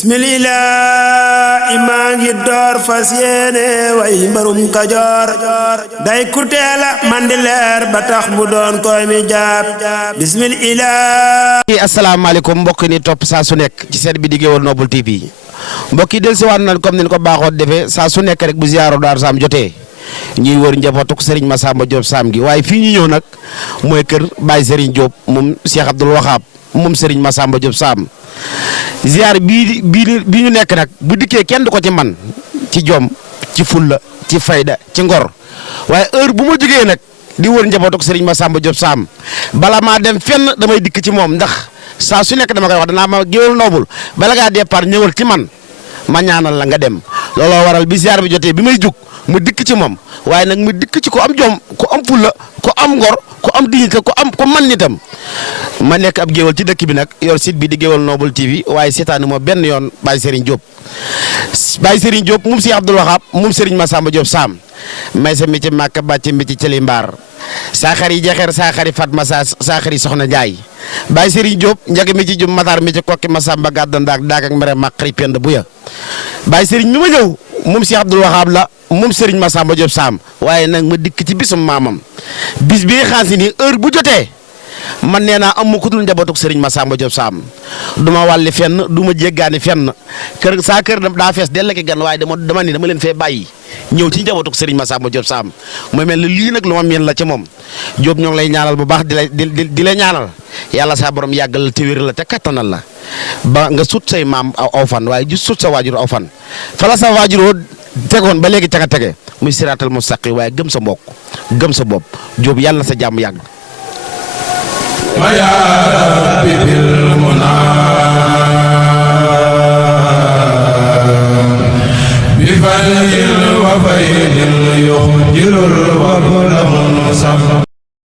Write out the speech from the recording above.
bismillah maa ngi door fas yéene way mbarum Kajoor day kurteela man di leer ba tax mu doon koy mi jaab bismillah. asalaamaaleykum mbokk ni topp saa su nekk ci seen bi di Géwël Noble TV mbokk yi dellusiwaat nañ comme ni ñu ko baaxoo defee saa su nekk rek bu ziyaaro Daaru Saam jotee ñuy wër njabootuk Serigne Massamba Diop Sam gi waaye fii ñu ñëw nag mooy kër Baye Serigne Diop moom Cheikh Abdoul Wahab moom Serigne Massamba Diop Sam ziyaar bii ñu nekk nag bu dikkee kenn du ko ci man ci jom ci fulla ci fayda ci ngor waaye heure bu ma jógee nag di wër njabootuk Serigne Massamba Diop Sam bala maa dem fenn damay dikk ci moom ndax saa su nekk dama koy wax danaa ma Géwël Noble bala ngaa départ ñëwal ci man ma ñaanal la nga dem looloo waral bi ziyaar bi jotee bi may jug mu dikk ci moom waaye nag mu dikk ci ko am jom ko am fulla ko am ngor ko am dignité ko man nitam ma nekk ab géwël ci dëkk bi nag yor site bi di Géwël Noble TV waaye seetaanu moo benn yoon Baye Serigne Diop moom Cheikh Abdoul Wahab moom Serigne Massamba Diop Sam may sa mi ci màkk bàcc mi ci cëli mbaar saa xari jaxeer saa xari Fatma saa xari Soxna Njaay Baye Serigne Diop njag mi ci jum matar mi ci kokki Massamba gàdda ndaak daak ak mere maqri pend bu ya Baye Serigne mi ma ñëw moom Cheikh Abdoul Wahab la moom Serigne Massamba Diop Sam waaye nag ma dikk ci bisum maamam bis bi nga xam si ni heure bu jotee man nee naa am ma ku dul njabootuk Serigne Massamba Diop Sam du ma wàlli fenn du ma jéggaani fenn kër daa fees dell ki gan waaye dama leen fee bàyyi ñëw ci njabootuk Serigne Massamba Diop Sam mooy mel ne lii nag lu ma miin la ci moom Diop ñoo ngi lay ñaanal bu baax di la ñaanal yàlla saa borom yàggal la te wér la te kattanal la ba nga sut say maam aw fan waaye ju sut sa waajur aw fan fala sa waajuroo tegoon ba léegi ca nga tege muy siraatal mustaqim waaye gëm sa mbokk gëm sa bopp Diop yàlla na sa jàmm yàgg. ya rabbi bil muna bi fadlil wa faydil yuxjilul wa